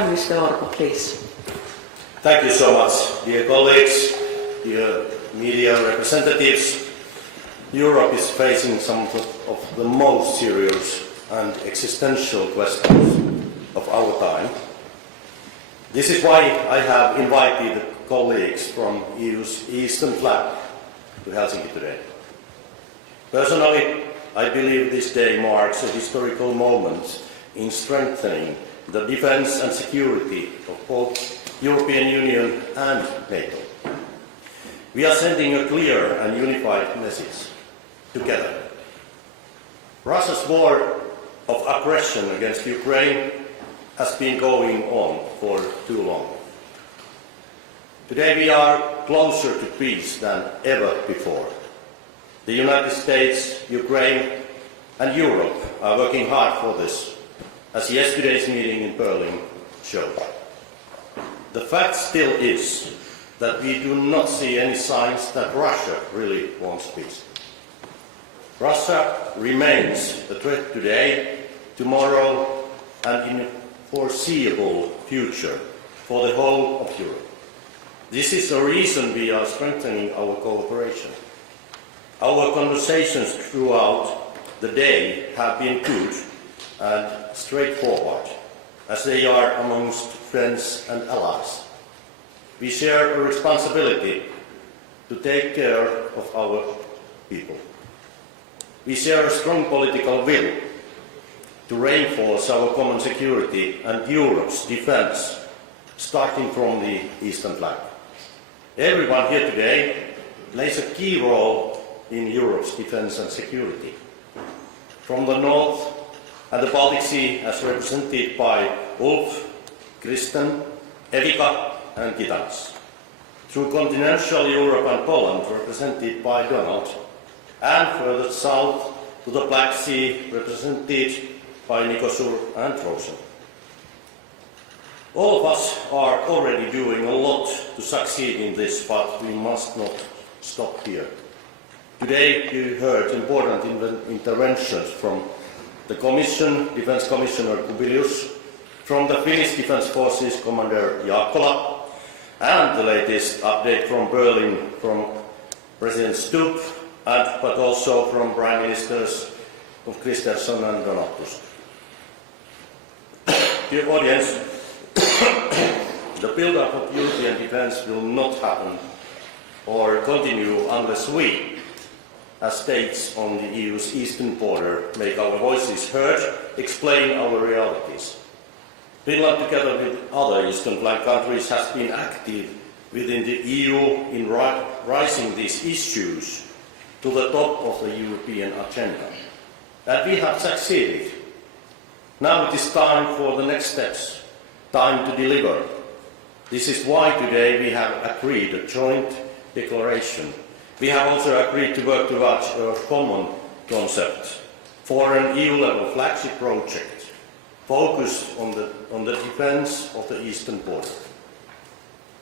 Prime Minister Orpo, please. Thank you so much, dear colleagues, dear media representatives. Europe is facing some of the most serious and existential questions of our time. This is why I have invited colleagues from EU's eastern flank to Helsinki today. Personally, I believe this day marks a historical moment in strengthening the defence and security of both European Union and NATO. We are sending a clear and unified message together. Russia's war of aggression against Ukraine has been going on for too long. Today we are closer to peace than ever before. The United States, Ukraine and Europe are working hard for this, as yesterday's meeting in Berlin showed. The fact still is that we do not see any signs that Russia really wants peace. Russia remains a threat today, tomorrow and in the foreseeable future for the whole of Europe. This is the reason we are strengthening our cooperation. Our conversations throughout the day have been good and straightforward, as they are amongst friends and allies. We share a responsibility to take care of our people. We share a strong political will to reinforce our common security and Europe's defence, starting from the eastern flank. Everyone here today plays a key role in Europe's defence and security. From the north and the Baltic Sea, as represented by Ulf, Kristen, Evika and Gitanis. Through continental Europe and Poland, represented by Donald, and further south to the Black Sea, represented by Nikosur and Rosen. All of us are already doing a lot to succeed in this, but we must not stop here. Today you heard important interventions from the Commission, Defence Commissioner Kubilius, from the Finnish Defence Forces Commander Jaakkola, and the latest update from Berlin from President Stubb, but also from Prime Ministers of Kristersson and Donald Tusk. Dear audience, the build-up of European defence will not happen or continue unless we, as states on the EU's eastern border, make our voices heard, explain our realities. Finland, together with other eastern flank countries, has been active within the EU in raising these issues to the top of the European agenda. And we have succeeded. Now it is time for the next steps, time to deliver. This is why today we have agreed a joint declaration. We have also agreed to work towards a common concept for an EU-level flagship project focused on the defence of the eastern border.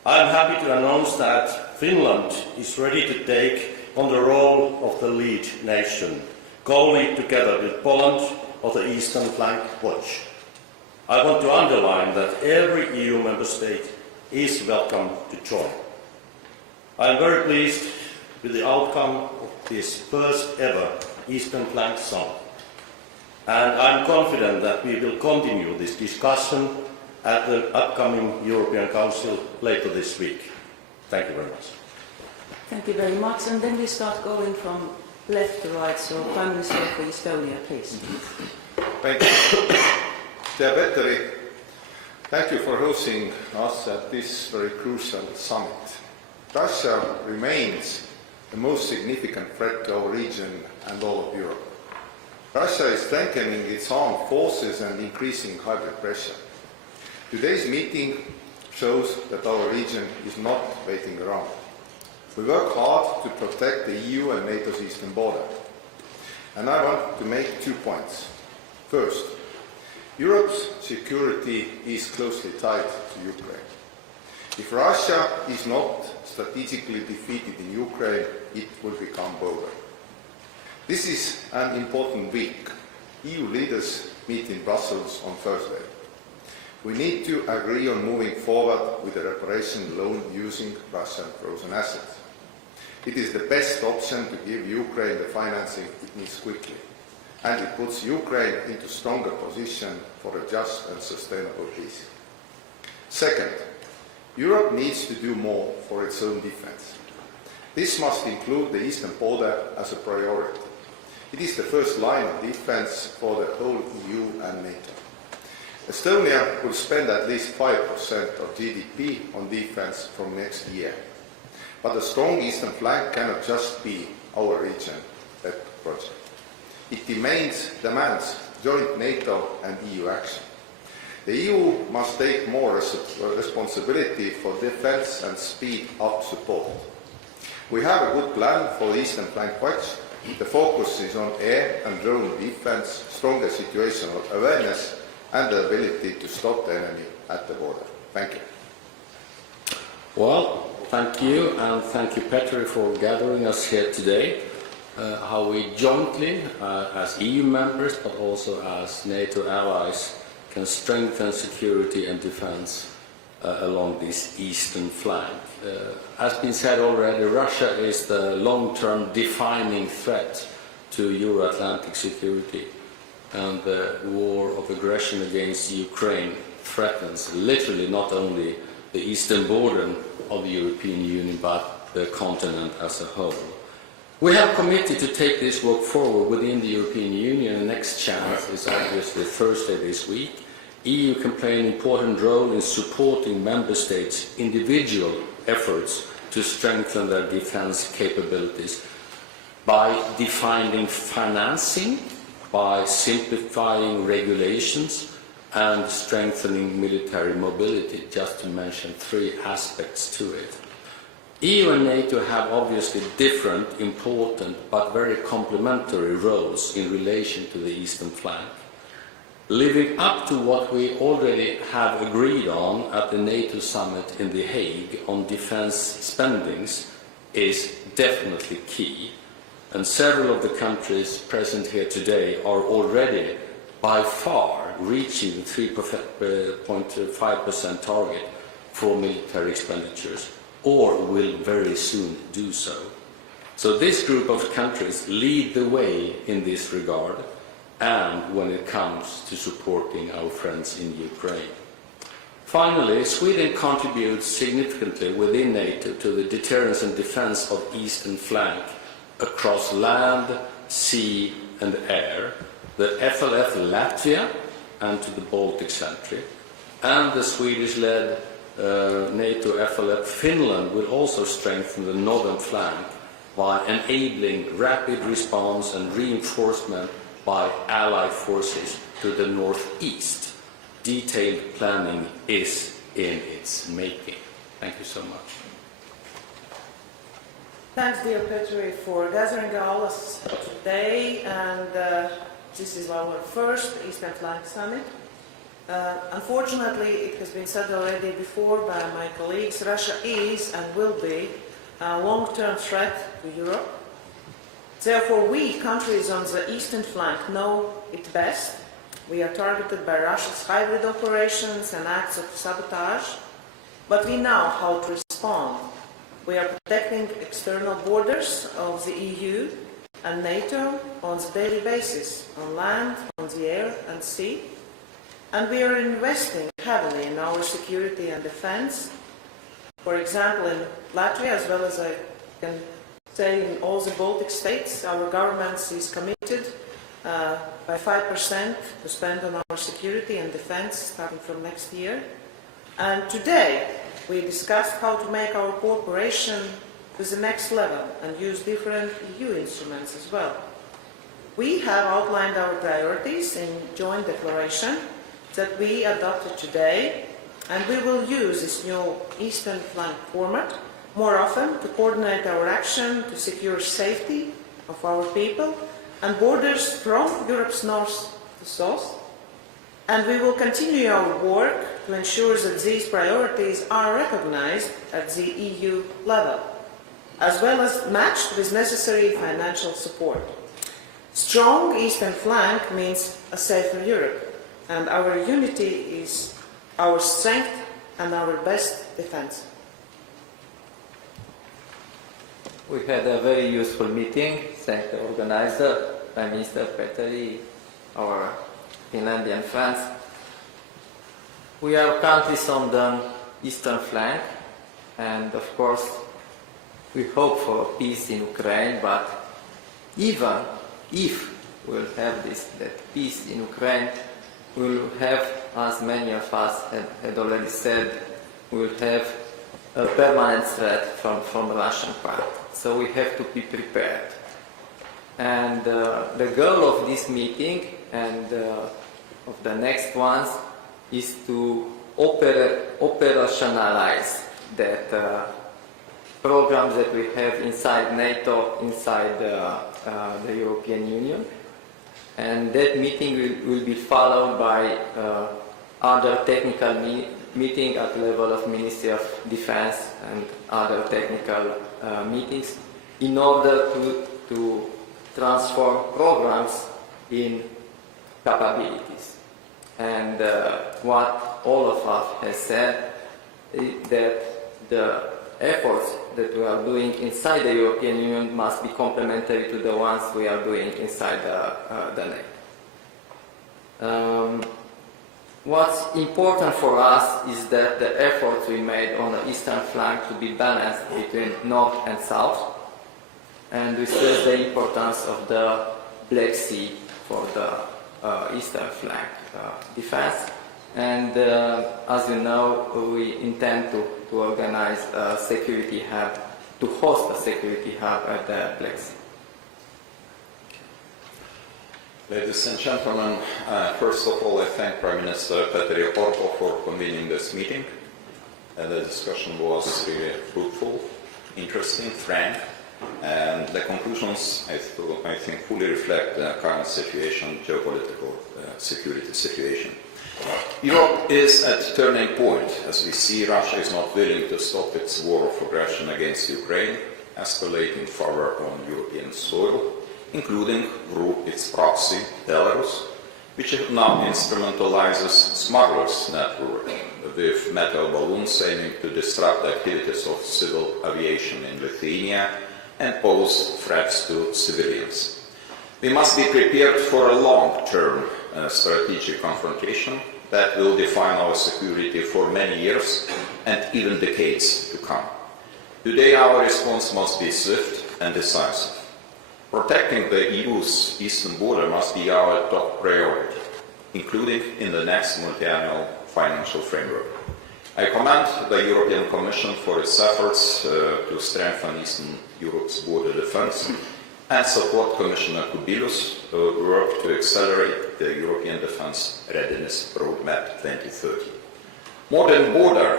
I am happy to announce that Finland is ready to take on the role of the lead nation, co-lead together with Poland of the Eastern Flank Watch. I want to underline that every EU member state is welcome to join. I am very pleased with the outcome of this first ever Eastern Flank Summit. And I am confident that we will continue this discussion at the upcoming European Council later this week. Thank you very much. Thank you very much. And then we start going from left to right. So Prime Minister for Estonia, please. Thank you. Dear Petteri, thank you for hosting us at this very crucial summit. Russia remains the most significant threat to our region and all of Europe. Russia is strengthening its armed forces and increasing hybrid pressure. Today's meeting shows that our region is not waiting around. We work hard to protect the EU and NATO's eastern border. And I want to make 2 points. First, Europe's security is closely tied to Ukraine. If Russia is not strategically defeated in Ukraine, it will become bolder. This is an important week. EU leaders meet in Brussels on Thursday. We need to agree on moving forward with the reparation loan using Russian frozen assets. It is the best option to give Ukraine the financing it needs quickly, and it puts Ukraine into a stronger position for a just and sustainable peace. Second, Europe needs to do more for its own defence. This must include the eastern border as a priority. It is the first line of defence for the whole EU and NATO. Estonia will spend at least 5% of GDP on defence from next year. But a strong eastern flank cannot just be our region-led project. It demands joint NATO and EU action. The EU must take more responsibility for defence and speed up support. We have a good plan for the eastern flank watch. The focus is on air and drone defence, stronger situational awareness, and the ability to stop the enemy at the border. Thank you. Well, thank you, and thank you, Petteri, for gathering us here today. How we jointly, as EU members, but also as NATO allies, can strengthen security and defence along this eastern flank. As been said already, Russia is the long-term defining threat to Euro-Atlantic security, and the war of aggression against Ukraine threatens literally not only the eastern border of the European Union, but the continent as a whole. We have committed to take this work forward within the European Union. The next chance is obviously Thursday this week. EU can play an important role in supporting member states' individual efforts to strengthen their defence capabilities by defining financing, by simplifying regulations, and strengthening military mobility, just to mention three aspects to it. EU and NATO have obviously different, important, but very complementary roles in relation to the eastern flank. Living up to what we already have agreed on at the NATO summit in The Hague on defence spendings is definitely key, and several of the countries present here today are already by far reaching the 3.5% target for military expenditures, or will very soon do so. So this group of countries lead the way in this regard, and when it comes to supporting our friends in Ukraine. Finally, Sweden contributes significantly within NATO to the deterrence and defence of eastern flank across land, sea and air, the FLF Latvia and to the Baltic Century, and the Swedish-led NATO FLF Finland will also strengthen the northern flank by enabling rapid response and reinforcement by Allied forces to the northeast. Detailed planning is in its making. Thank you so much. Thanks, dear Petteri, for gathering us today, and this is our first Eastern Flank Summit. Unfortunately, it has been said already before by my colleagues, Russia is and will be a long-term threat to Europe. Therefore, we, countries on the eastern flank, know it best. We are targeted by Russia's hybrid operations and acts of sabotage, but we know how to respond. We are protecting external borders of the EU and NATO on a daily basis, on land, on the air and sea, and we are investing heavily in our security and defence. For example, in Latvia, as well as I can say in all the Baltic states, our government is committed by 5% to spend on our security and defence starting from next year. And today we discussed how to make our cooperation to the next level and use different EU instruments as well. We have outlined our priorities in joint declaration that we adopted today, and we will use this new Eastern Flank format more often to coordinate our action to secure safety of our people and borders from Europe's north to south. And we will continue our work to ensure that these priorities are recognized at the EU level, as well as matched with necessary financial support. Strong Eastern Flank means a safer Europe, and our unity is our strength and our best defense. We had a very useful meeting. Thank the organizer, Prime Minister Petteri, our Finlandian friends. We are countries on the eastern flank, and of course we hope for peace in Ukraine, but even if we'll have that peace in Ukraine, we'll have, as many of us had already said, we'll have a permanent threat from the Russian part. So we have to be prepared. And the goal of this meeting and of the next ones is to operationalize that programs that we have inside NATO, inside the European Union. And that meeting will be followed by other technical meeting at the level of Ministry of Defense and other technical meetings in order to transform programs in capabilities. And what all of us has said is that the efforts that we are doing inside the European Union must be complementary to the ones we are doing inside the NATO. What's important for us is that the efforts we made on the eastern flank to be balanced between north and south, and we stress the importance of the Black Sea for the eastern flank defense. And as you know, we intend to organize a security hub, to host a security hub at the Black Sea. Ladies and gentlemen, first of all, I thank Prime Minister Petteri Orpo for convening this meeting. The discussion was really fruitful, interesting, frank, and the conclusions, I think, fully reflect the current situation, geopolitical security situation. Europe is at a turning point. As we see, Russia is not willing to stop its war of aggression against Ukraine, escalating further on European soil, including through its proxy, Belarus, which now instrumentalizes smugglers' network with metal balloons aiming to disrupt the activities of civil aviation in Lithuania and pose threats to civilians. We must be prepared for a long-term strategic confrontation that will define our security for many years and even decades to come. Today our response must be swift and decisive. Protecting the EU's eastern border must be our top priority, including in the next multi-annual financial framework. I commend the European Commission for its efforts to strengthen Eastern Europe's border defense and support Commissioner Kubilius' work to accelerate the European Defense Readiness Roadmap 2030. Modern border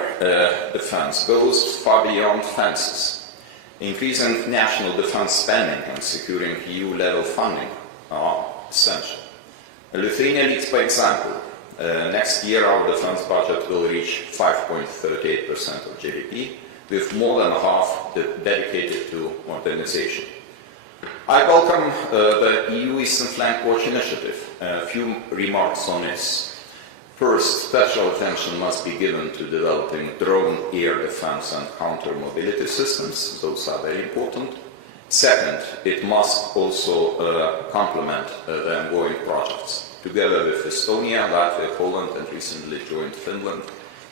defense goes far beyond fences. Increasing national defense spending and securing EU-level funding are essential. Lithuania leads by example. Next year our defense budget will reach 5.38% of GDP, with more than half dedicated to modernization. I welcome the EU Eastern Flank Watch initiative. A few remarks on this. First, special attention must be given to developing drone air defense and counter-mobility systems. Those are very important. Second, it must also complement the ongoing projects. Together with Estonia, Latvia, Poland, and recently joined Finland,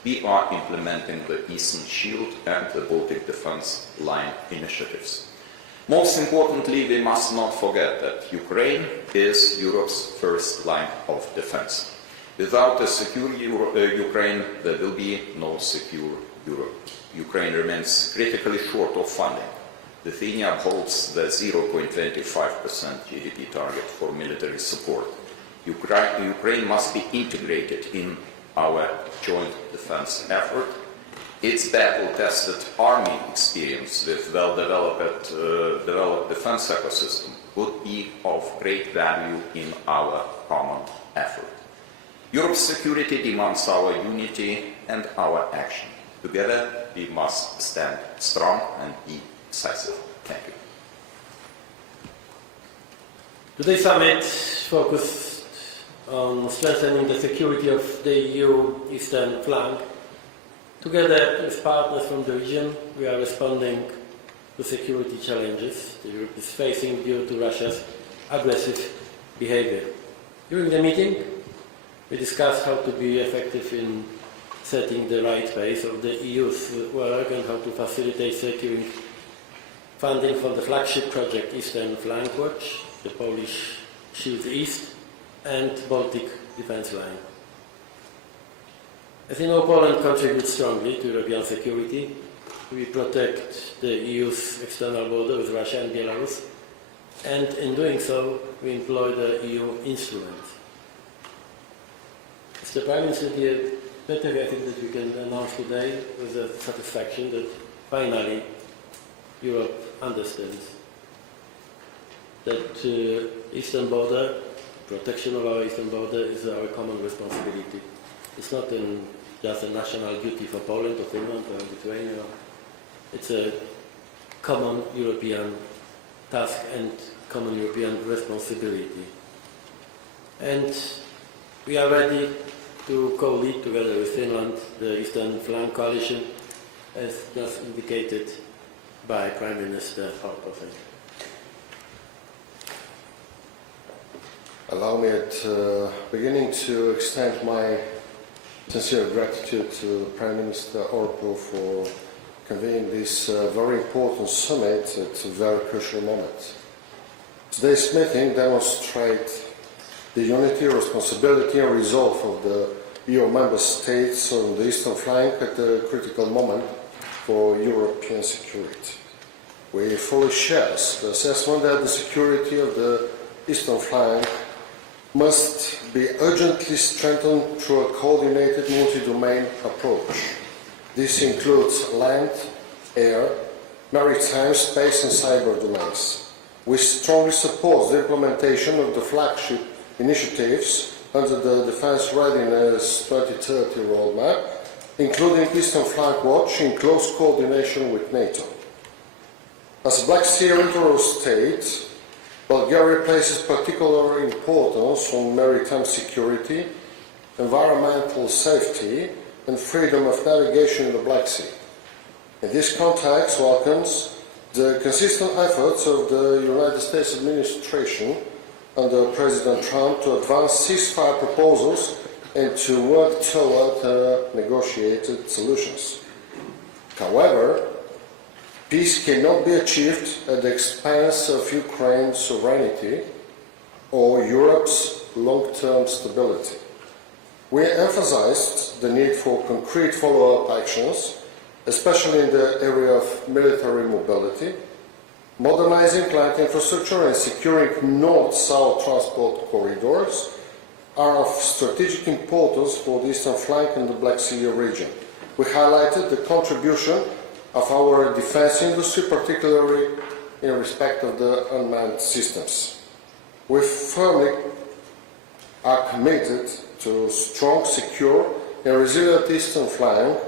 we are implementing the Eastern Shield and the Baltic Defense Line initiatives. Most importantly, we must not forget that Ukraine is Europe's first line of defense. Without a secure Ukraine, there will be no secure Europe. Ukraine remains critically short of funding. Lithuania holds the 0.25% GDP target for military support. Ukraine must be integrated in our joint defense effort. Its battle-tested army experience with well-developed defense ecosystem would be of great value in our common effort. Europe's security demands our unity and our action. Together, we must stand strong and be decisive. Thank you. Today's summit focused on strengthening the security of the EU eastern flank. Together with partners from the region, we are responding to security challenges the Europe is facing due to Russia's aggressive behavior. During the meeting, we discussed how to be effective in setting the right pace of the EU's work and how to facilitate securing funding for the flagship project Eastern Flank Watch, the Polish Shield East, and Baltic Defence Line. As you know, Poland contributes strongly to European security. We protect the EU's external border with Russia and Belarus, and in doing so, we employ the EU instruments. Mr. Prime Minister, dear Petteri, I think that we can announce today with satisfaction that finally Europe understands that eastern border, protection of our eastern border is our common responsibility. It's not just a national duty for Poland or Finland or Lithuania. It's a common European task and common European responsibility. And we are ready to co-lead together with Finland the Eastern Flank Coalition, as just indicated by Prime Minister Orpo. Allow me at the beginning to extend my sincere gratitude to Prime Minister Orpo for convening this very important summit at a very crucial moment. Today's meeting demonstrates the unity, responsibility and resolve of the EU member states on the eastern flank at a critical moment for European security. We fully share the assessment that the security of the eastern flank must be urgently strengthened through a coordinated multi-domain approach. This includes land, air, maritime, space and cyber domains. We strongly support the implementation of the flagship initiatives under the Defence Readiness 2030 roadmap, including Eastern Flank Watch in close coordination with NATO. As a Black Sea littoral state, Bulgaria places particular importance on maritime security, environmental safety and freedom of navigation in the Black Sea. In this context, welcomes the consistent efforts of the United States administration under President Trump to advance ceasefire proposals and to work toward negotiated solutions. However, peace cannot be achieved at the expense of Ukraine's sovereignty or Europe's long-term stability. We emphasized the need for concrete follow-up actions, especially in the area of military mobility, modernizing land infrastructure and securing north-south transport corridors are of strategic importance for the eastern flank and the Black Sea region. We highlighted the contribution of our defense industry, particularly in respect of the unmanned systems. We firmly are committed to strong, secure and resilient eastern flank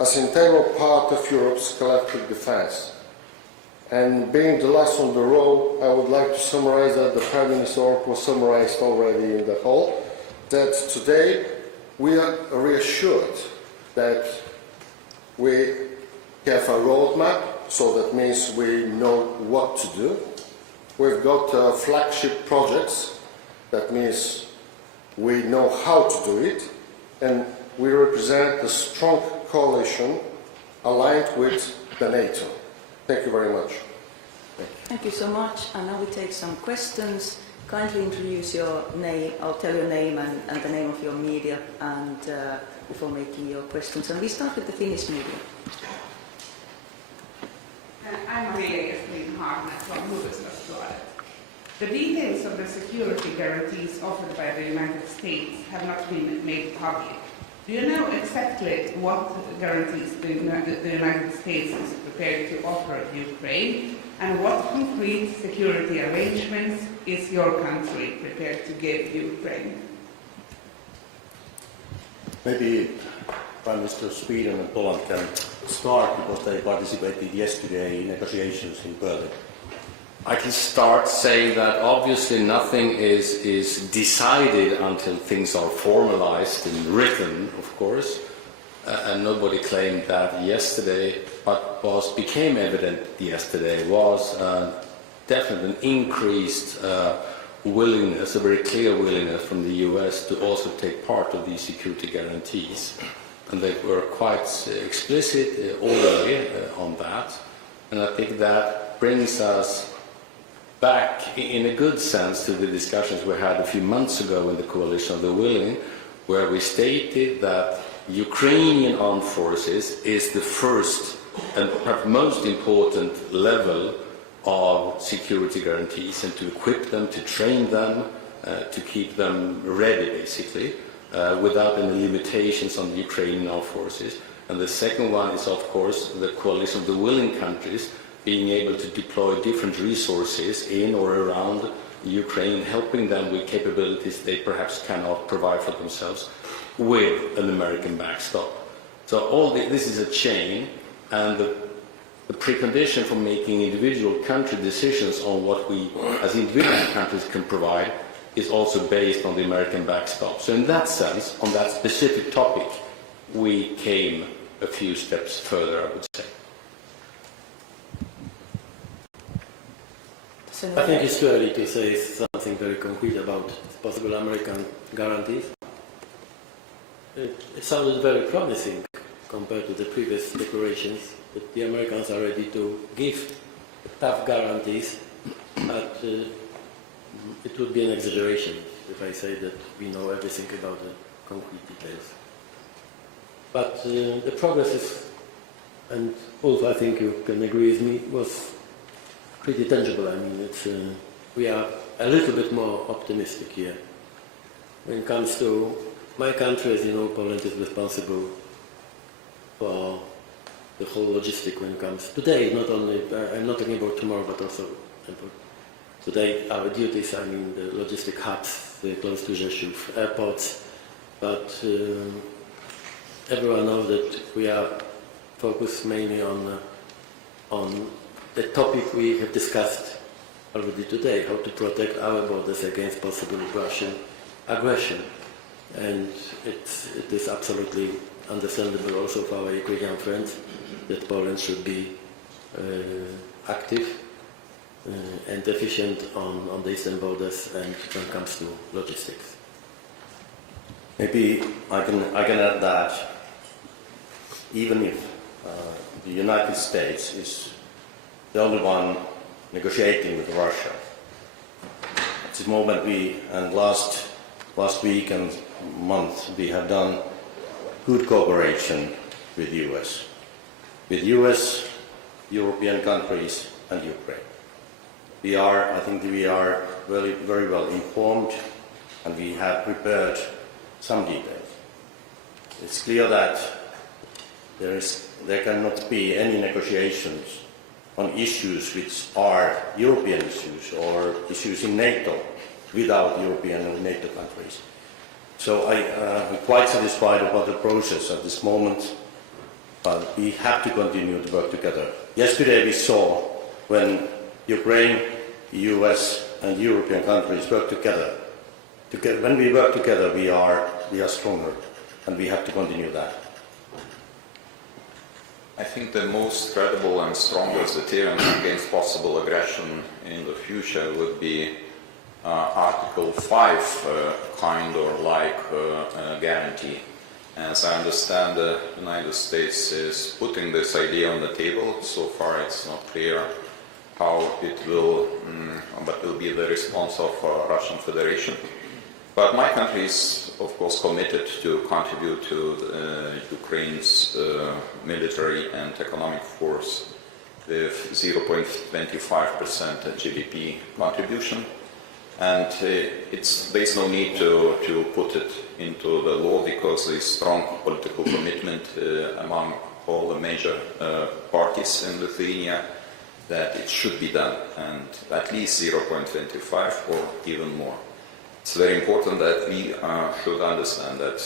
as an integral part of Europe's collective defense. And being the last on the row, I would like to summarize that the Prime Minister Orpo summarized already in the hall, that today we are reassured that we have a roadmap, so that means we know what to do. We've got flagship projects, that means we know how to do it, and we represent a strong coalition aligned with the NATO. Thank you very much. Thank you so much. And now we take some questions. Kindly introduce your name. I'll tell your name and the name of your media and before making your questions. And we start with the Finnish media. I'm Maria Estlin-Hagner from Hufvudstadsbladet. The details of the security guarantees offered by the United States have not been made public. Do you know exactly what guarantees the United States is prepared to offer Ukraine, and what concrete security arrangements is your country prepared to give Ukraine? Maybe Prime Minister of Sweden and Poland can start because they participated yesterday in negotiations in Berlin. I can start saying that obviously nothing is decided until things are formalized and written, of course, and nobody claimed that yesterday, but what became evident yesterday was definitely an increased willingness, a very clear willingness from the US to also take part of these security guarantees. And they were quite explicit already on that, and I think that brings us back in a good sense to the discussions we had a few months ago in the Coalition of the Willing, where we stated that Ukrainian armed forces is the first and perhaps most important level of security guarantees, and to equip them, to train them, to keep them ready basically, without any limitations on the Ukrainian armed forces. And the second one is of course the Coalition of the Willing countries being able to deploy different resources in or around Ukraine, helping them with capabilities they perhaps cannot provide for themselves, with an American backstop. So all this is a chain, and the precondition for making individual country decisions on what we as individual countries can provide is also based on the American backstop. So in that sense, on that specific topic, we came a few steps further, I would say. I think it's too early to say something very concrete about possible American guarantees. It sounded very promising compared to the previous declarations that the Americans are ready to give tough guarantees, but it would be an exaggeration if I say that we know everything about the concrete details. But the progress is, and Ulf, I think you can agree with me, was pretty tangible. I mean, we are a little bit more optimistic here. When it comes to my country, as you know, Poland is responsible for the whole logistic when it comes today, not only, I'm not talking about tomorrow, but also today our duties, I mean the logistic hubs, close to Rzeszów, airports, but everyone knows that we are focused mainly on the topic we have discussed already today, how to protect our borders against possible Russian aggression. And it is absolutely understandable also for our Ukrainian friends that Poland should be active and efficient on the eastern borders and when it comes to logistics. Maybe I can add that even if the United States is the only one negotiating with Russia, at this moment and last week and month we have done good cooperation with US, European countries and Ukraine. I think we are very well informed, and we have prepared some details. It's clear that there cannot be any negotiations on issues which are European issues or issues in NATO without European and NATO countries. So I'm quite satisfied about the process at this moment, but we have to continue to work together. Yesterday we saw when Ukraine, US and European countries work together. When we work together we are stronger, and we have to continue that. I think the most credible and strongest deterrent against possible aggression in the future would be Article 5 kind or like guarantee. As I understand, the United States is putting this idea on the table. So far it's not clear how it will, what will be the response of Russian Federation. But my country is, of course, committed to contribute to Ukraine's military and economic force with 0.25% GDP contribution. And there's no need to put it into the law, because there's strong political commitment among all the major parties in Lithuania that it should be done, and at least 0.25 or even more. It's very important that we should understand that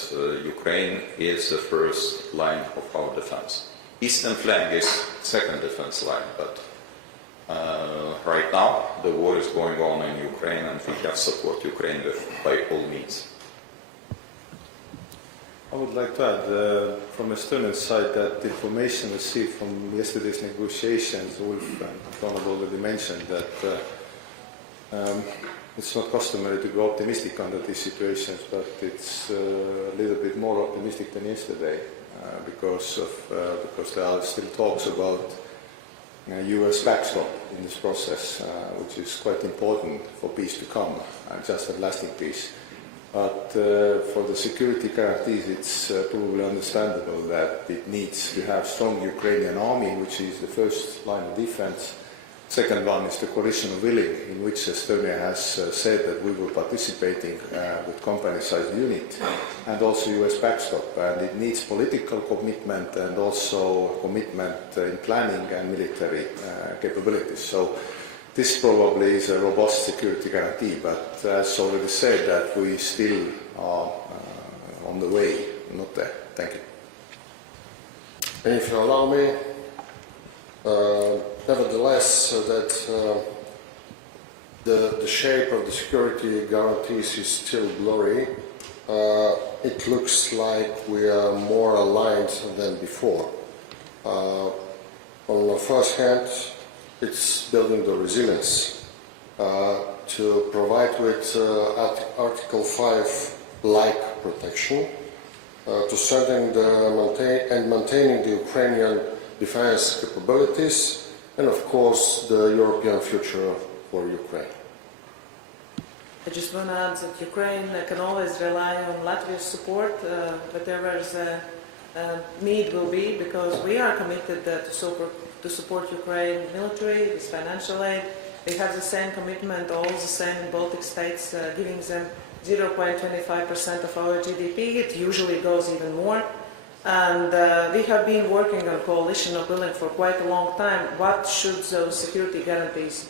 Ukraine is the first line of our defense. Eastern flank is second defense line, but Right now, the war is going on in Ukraine, and we have to support Ukraine by all means. I would like to add from Estonian side that the information received from yesterday's negotiations, Ulf and Donald already mentioned that it's not customary to be optimistic under these situations, but it's a little bit more optimistic than yesterday because there are still talks about US backstop in this process, which is quite important for peace to come, and just a lasting peace. But for the security guarantees, it's probably understandable that it needs to have strong Ukrainian army, which is the first line of defense. Second one is the coalition of willing, in which Estonia has said that we were participating with company-sized unit, and also US backstop. And it needs political commitment and also commitment in planning and military capabilities. So this probably is a robust security guarantee, but as already said, that we still are on the way, not there. Thank you. And if you allow me, nevertheless, that the shape of the security guarantees is still blurry. It looks like we are more aligned than before. On the first hand, it's building the resilience to provide with Article 5-like protection, to strengthen and maintaining the Ukrainian defense capabilities, and of course the European future for Ukraine. I just want to add that Ukraine can always rely on Latvia's support, whatever the need will be, because we are committed to support Ukraine military with financial aid. We have the same commitment, all the same in Baltic states, giving them 0.25% of our GDP. It usually goes even more. And we have been working on coalition of willing for quite a long time. What should those security guarantees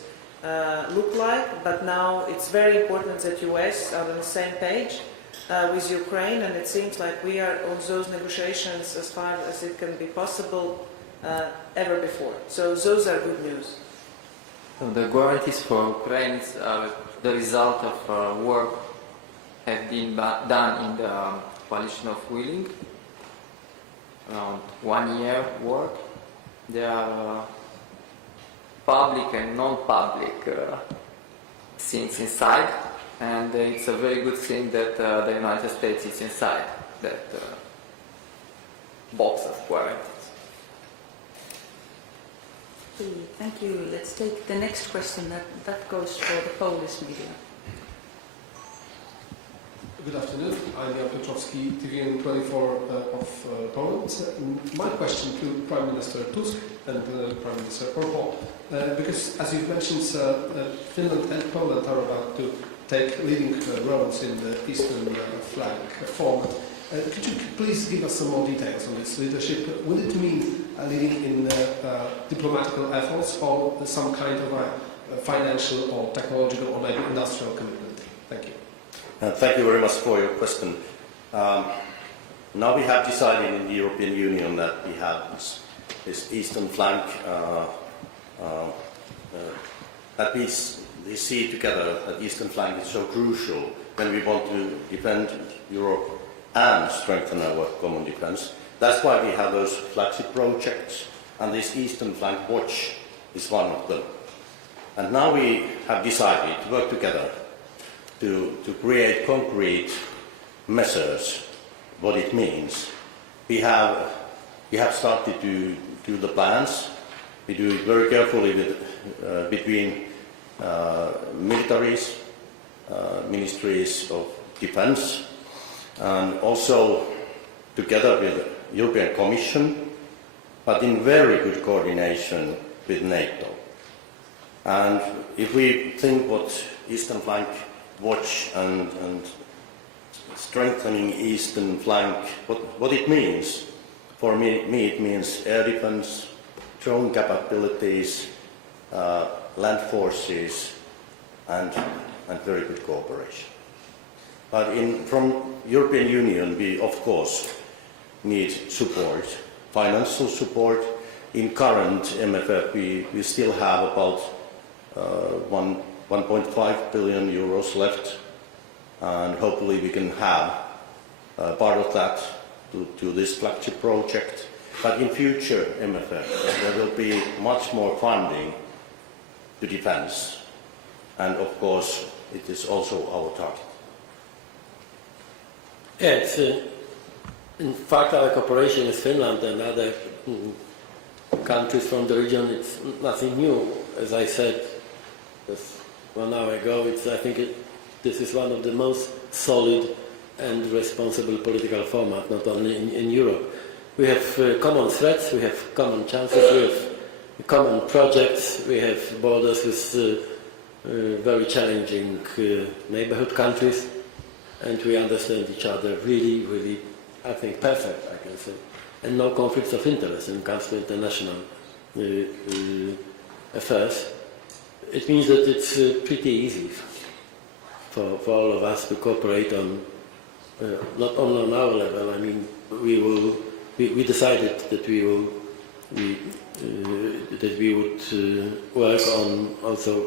look like? But now it's very important that US are on the same page with Ukraine, and it seems like we are on those negotiations as far as it can be possible ever before. So those are good news. So the guarantees for Ukraine are the result of work have been done in the coalition of willing. Around 1 year work. There are public and non-public things inside, and it's a very good thing that the United States is inside that box of guarantees. Okay, thank you. Let's take the next question. That goes for the Polish media. Good afternoon. I'm Jan Piotrowski, TVN24 of Poland. My question to Prime Minister Tusk and Prime Minister Orpo, because as you've mentioned, Finland and Poland are about to take leading roles in the Eastern flag format. Could you please give us some more details on this leadership? Would it mean leading in diplomatical efforts or some kind of a financial or technological or maybe industrial commitment? Thank you. Thank you very much for your question. Now we have decided in the European Union that we have this eastern flank that we see together that eastern flank is so crucial when we want to defend Europe and strengthen our common defense. That's why we have those flagship projects, and this eastern flank watch is one of them. And now we have decided to work together to create concrete measures, what it means. We have started to do the plans. We do it very carefully between militaries, ministries of defense, and also together with the European Commission, but in very good coordination with NATO. And if we think what Eastern Flank Watch and strengthening Eastern Flank, what it means, for me it means air defense, drone capabilities, land forces, and very good cooperation. But from European Union, we of course need support, financial support, in current MFF we still have about 1.5 billion euros left, and hopefully we can have part of that to this flagship project. But in future MFF there will be much more funding to defence, and of course it is also our target. Yes, in fact our cooperation with Finland and other countries from the region, it's nothing new. As I said just 1 hour ago, I think this is one of the most solid and responsible political format, not only in Europe. We have common threats, we have common chances, we have common projects, we have borders with very challenging neighborhood countries, and we understand each other really, really, I think, perfect, I can say. And no conflicts of interest when it comes to international affairs. It means that it's pretty easy for all of us to cooperate on, not only on our level. I mean, we decided that we would work on also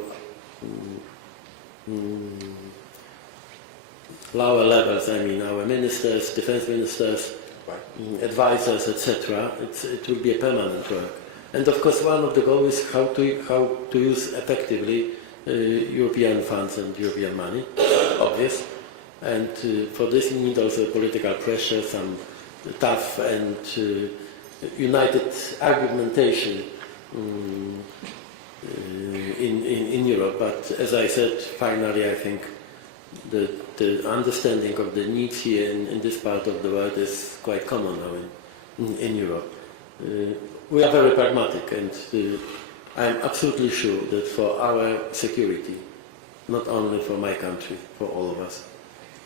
lower levels. I mean, our ministers, defense ministers, advisors, etc. It will be a permanent work. And of course, one of the goals is how to use effectively European funds and European money, obvious. And for this, you need also political pressure, some tough and united argumentation in Europe. But as I said, finally, I think the understanding of the needs here in this part of the world is quite common now in Europe. We are very pragmatic, and I am absolutely sure that for our security, not only for my country, for all of us,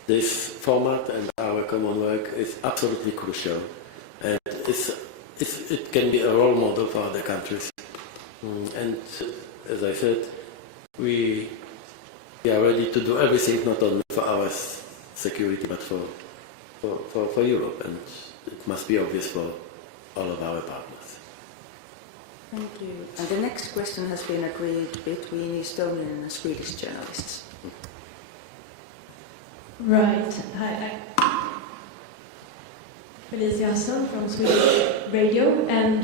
this format and our common work is absolutely crucial, and it can be a role model for other countries. And as I said, we are ready to do everything, not only for our security, but for Europe, and it must be obvious for all of our partners. Thank you. And the next question has been agreed between Estonian and Swedish journalists. Right. Hi, Felicia Hassan from Swedish Radio, and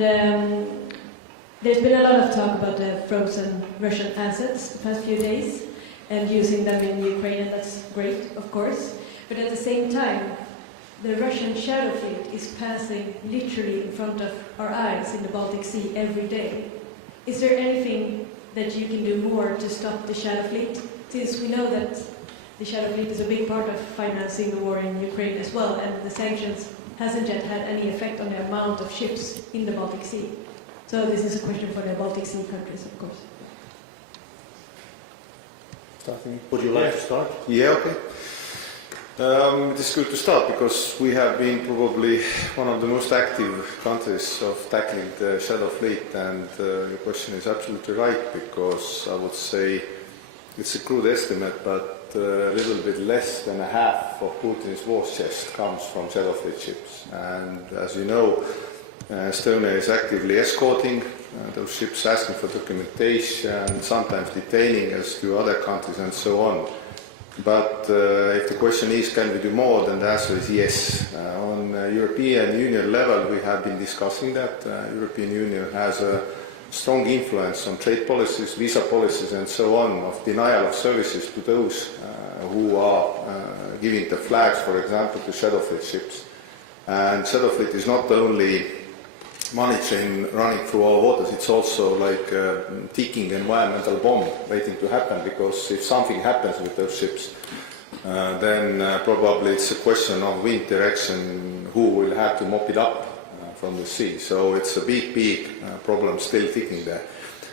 there's been a lot of talk about the frozen Russian assets the past few days and using them in Ukraine, and that's great, of course. But at the same time, the Russian shadow fleet is passing literally in front of our eyes in the Baltic Sea every day. Is there anything that you can do more to stop the shadow fleet? Since we know that the shadow fleet is a big part of financing the war in Ukraine as well, and the sanctions hasn't yet had any effect on the amount of ships in the Baltic Sea. So this is a question for the Baltic Sea countries, of course. Would you like to start? Yeah, okay. It is good to start because we have been probably one of the most active countries of tackling the shadow fleet, and your question is absolutely right, because I would say it's a crude estimate, but a little bit less than a half of Putin's war chest comes from shadow fleet ships. And as you know, Estonia is actively escorting those ships, asking for documentation, sometimes detaining us to other countries and so on. But if the question is, can we do more, then the answer is yes. On European Union level, we have been discussing that. European Union has a strong influence on trade policies, visa policies and so on, of denial of services to those who are giving the flags, for example, to shadow fleet ships. And shadow fleet is not only money train running through our waters, it's also like a ticking environmental bomb waiting to happen, because if something happens with those ships, then probably it's a question of wind direction, who will have to mop it up from the sea. So it's a big problem still ticking there.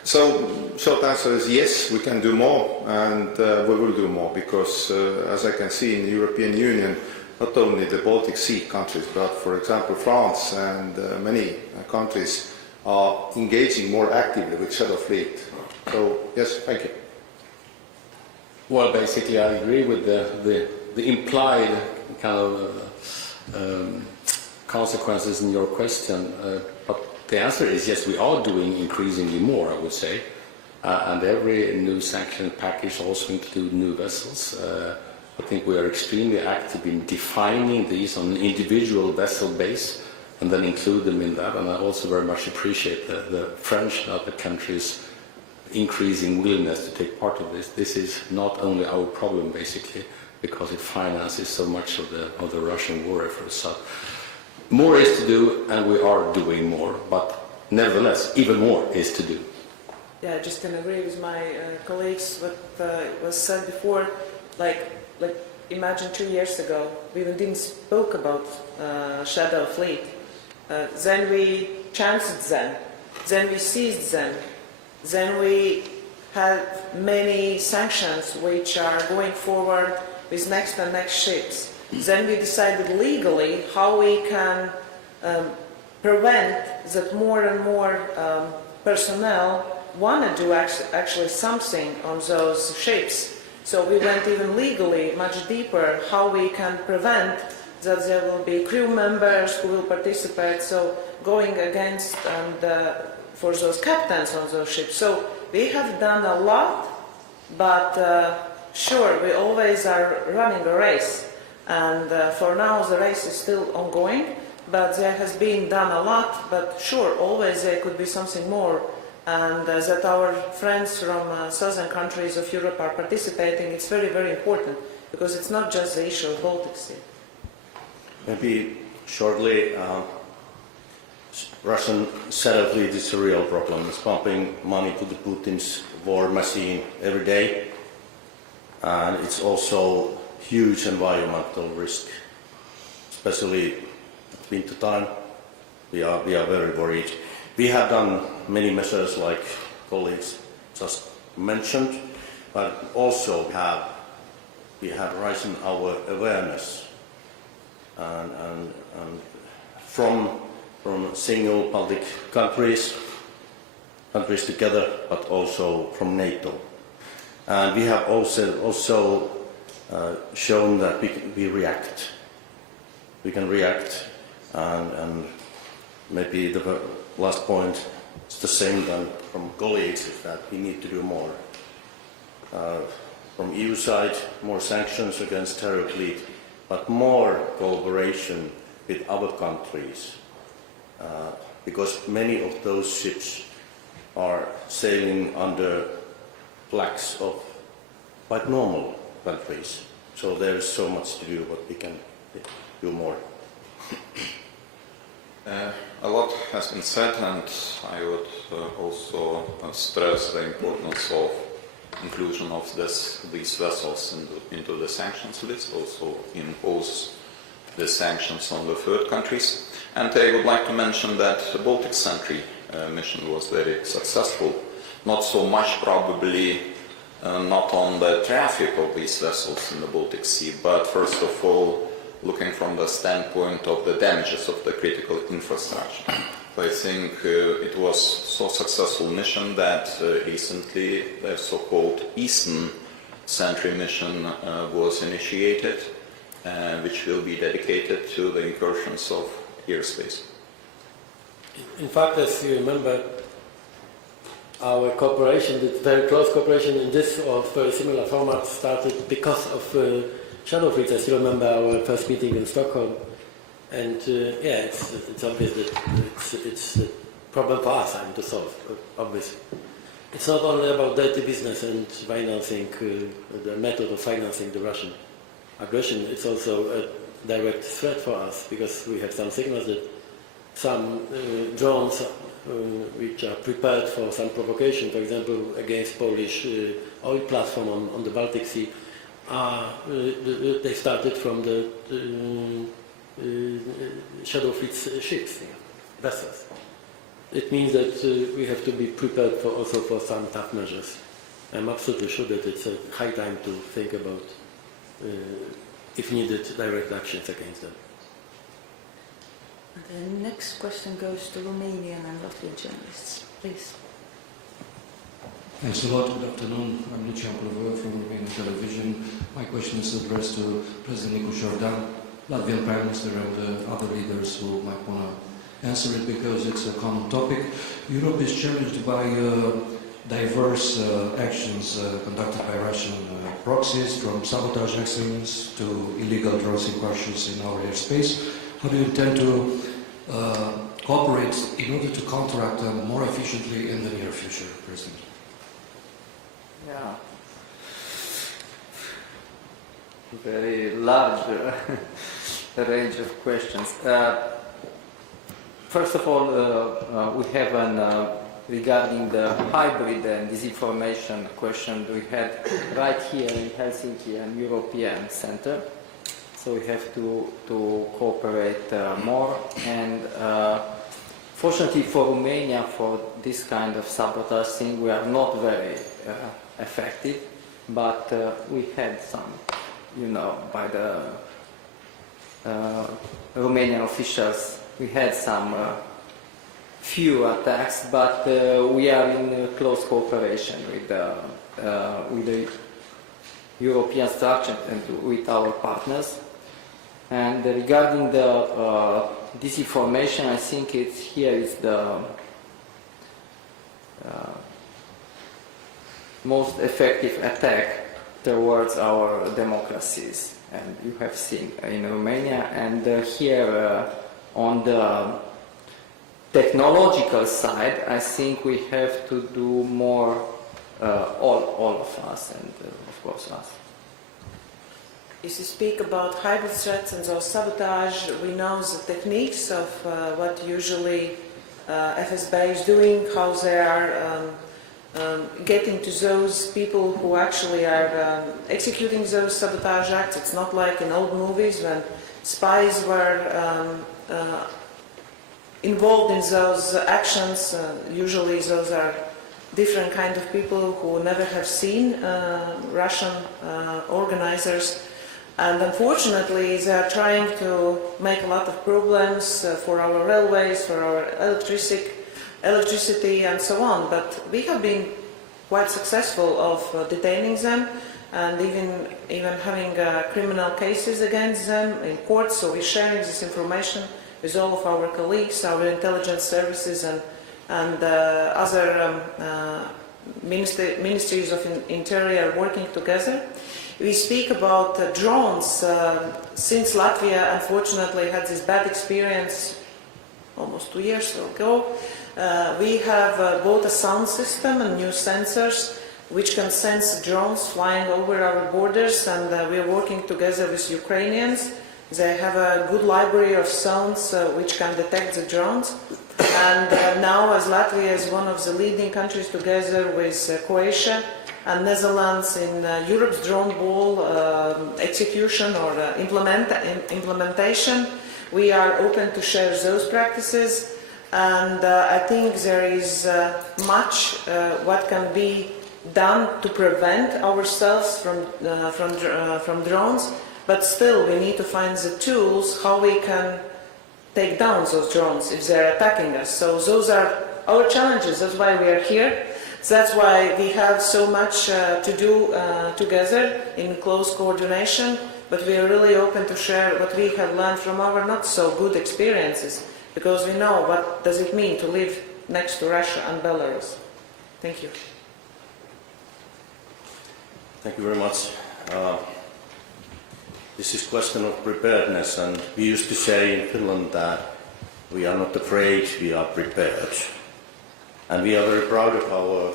So short answer is yes, we can do more, and we will do more, because as I can see in the European Union, not only the Baltic Sea countries, but for example France and many countries are engaging more actively with shadow fleet. So yes, thank you. Well, basically I agree with the implied kind of consequences in your question, but the answer is yes, we are doing increasingly more, I would say. And every new sanction package also includes new vessels. I think we are extremely active in defining these on an individual vessel base and then include them in that. And I also very much appreciate the French and other countries' increasing willingness to take part of this. This is not only our problem, basically, because it finances so much of the Russian war effort. So more is to do, and we are doing more. But nevertheless, even more is to do. Yeah, I just can agree with my colleagues. What was said before, like imagine 2 years ago, we even didn't spoke about shadow fleet. Then we chanced them. Then we seized them. Then we had many sanctions which are going forward with next and next ships. Then we decided legally how we can prevent that more and more personnel want to do actually something on those ships. So we went even legally much deeper how we can prevent that there will be crew members who will participate, so going against for those captains on those ships. So we have done a lot, but sure, we always are running a race. And for now the race is still ongoing, but there has been done a lot, but sure, always there could be something more. And that our friends from southern countries of Europe are participating, it's very, very important, because it's not just the issue of Baltic Sea. Maybe shortly, Russian shadow fleet is a real problem. It's pumping money to the Putin's war machine every day, and it's also huge environmental risk, especially at winter time. We are very worried. We have done many measures, like colleagues just mentioned, but also we have risen our awareness and from single Baltic countries together, but also from NATO. And we have also shown that we react. We can react, and maybe the last point is the same than from colleagues, is that we need to do more. From EU side, more sanctions against terror fleet, but more cooperation with other countries, because many of those ships are sailing under flags of quite normal countries. So there is so much to do, but we can do more. A lot has been said, and I would also stress the importance of inclusion of these vessels into the sanctions list, also impose the sanctions on the third countries. And I would like to mention that the Baltic Sentry mission was very successful, not so much probably not on the traffic of these vessels in the Baltic Sea, but first of all looking from the standpoint of the damages of the critical infrastructure. I think it was so successful mission that recently the so-called Eastern Sentry mission was initiated, which will be dedicated to the incursions of airspace. In fact, as you remember, our cooperation, the very close cooperation in this or very similar format started because of shadow fleets. I still remember our first meeting in Stockholm, and yeah, it's obvious that it's a problem for us to solve, obviously. It's not only about dirty business and financing, the method of financing the Russian aggression, it's also a direct threat for us, because we have some signals that some drones which are prepared for some provocation, for example, against Polish oil platform on the Baltic Sea, they started from the shadow fleet's ships, vessels. It means that we have to be prepared also for some tough measures. I'm absolutely sure that it's a high time to think about, if needed, direct actions against them. The next question goes to Romanian and Latvian journalists. Please. Thanks a lot. Good afternoon. I'm Lucian Plovoiu from Romanian Television. My question is addressed to President Nicu Jordan, Latvian Prime Minister, and other leaders who might want to answer it because it's a common topic. Europe is challenged by diverse actions conducted by Russian proxies, from sabotage accidents to illegal drones incursions in our airspace. How do you intend to cooperate in order to counteract them more efficiently in the near future, President? Yeah. Very large range of questions. First of all, we have regarding the hybrid and disinformation question we had right here in Helsinki and European Center. So we have to cooperate more, and fortunately for Romania, for this kind of sabotage thing, we are not very effective, but we had some, by the Romanian officials, we had some few attacks, but we are in close cooperation with the European structure and with our partners. And regarding the disinformation, I think here is the most effective attack towards our democracies. And you have seen in Romania, and here on the technological side, I think we have to do more, all of us, and of course us. If you speak about hybrid threats and those sabotage, we know the techniques of what usually FSB is doing, how they are getting to those people who actually are executing those sabotage acts. It's not like in old movies when spies were involved in those actions. Usually those are different kind of people who never have seen Russian organizers. And unfortunately, they are trying to make a lot of problems for our railways, for our electricity and so on. But we have been quite successful of detaining them and even having criminal cases against them in court. So we're sharing this information with all of our colleagues, our intelligence services and other ministries of interior working together. We speak about drones. Since Latvia unfortunately had this bad experience almost 2 years ago, we have bought a sound system and new sensors which can sense drones flying over our borders, and we are working together with Ukrainians. They have a good library of sounds which can detect the drones. And now, as Latvia is one of the leading countries together with Croatia and Netherlands in Europe's drone ball execution or implementation, we are open to share those practices. And I think there is much what can be done to prevent ourselves from drones, but still we need to find the tools how we can take down those drones if they're attacking us. So those are our challenges. That's why we are here. That's why we have so much to do together in close coordination, but we are really open to share what we have learned from our not so good experiences, because we know what does it mean to live next to Russia and Belarus. Thank you. Thank you very much. This is a question of preparedness, and we used to say in Finland that we are not afraid, we are prepared. And we are very proud of our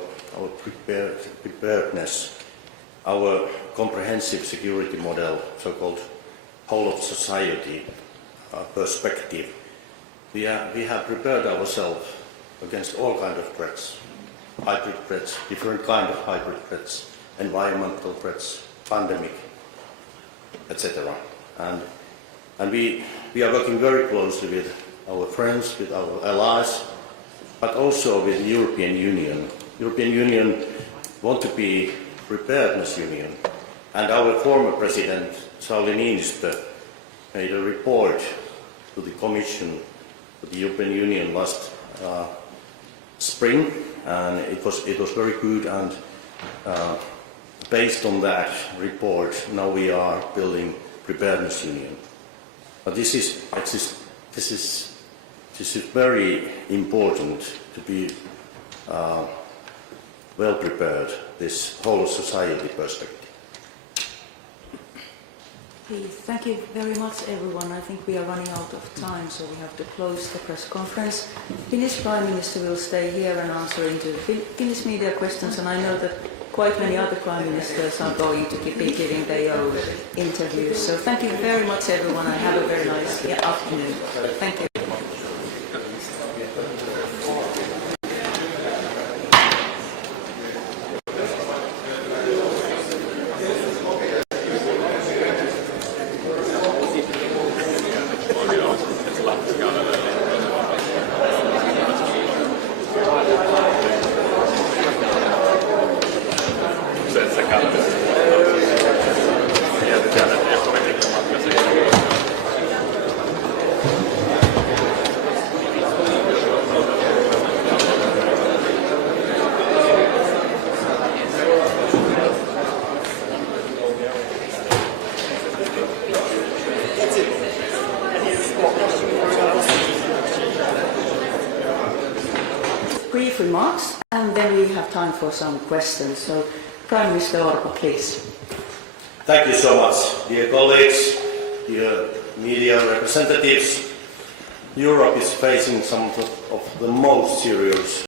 preparedness, our comprehensive security model, so-called whole of society perspective. We have prepared ourselves against all kinds of threats, hybrid threats, different kinds of hybrid threats, environmental threats, pandemic, etc. And we are working very closely with our friends, with our allies, but also with the European Union. European Union want to be preparedness union, and our former president, Sauli Niinistö, made a report to the Commission, to the European Union last spring, and it was very good, and based on that report, now we are building preparedness union. But this is This is very important to be well prepared, this whole society perspective. Okay, thank you very much, everyone. I think we are running out of time, so we have to close the press conference. Finnish Prime Minister will stay here and answer into the Finnish media questions, and I know that quite many other Prime Ministers are going to be giving their own interviews. So thank you very much, everyone, and have a very nice afternoon. Thank you. Brief remarks, and then we have time for some questions. So, Prime Minister Orpo, please. Thank you so much, dear colleagues, dear media representatives. Europe is facing some of the most serious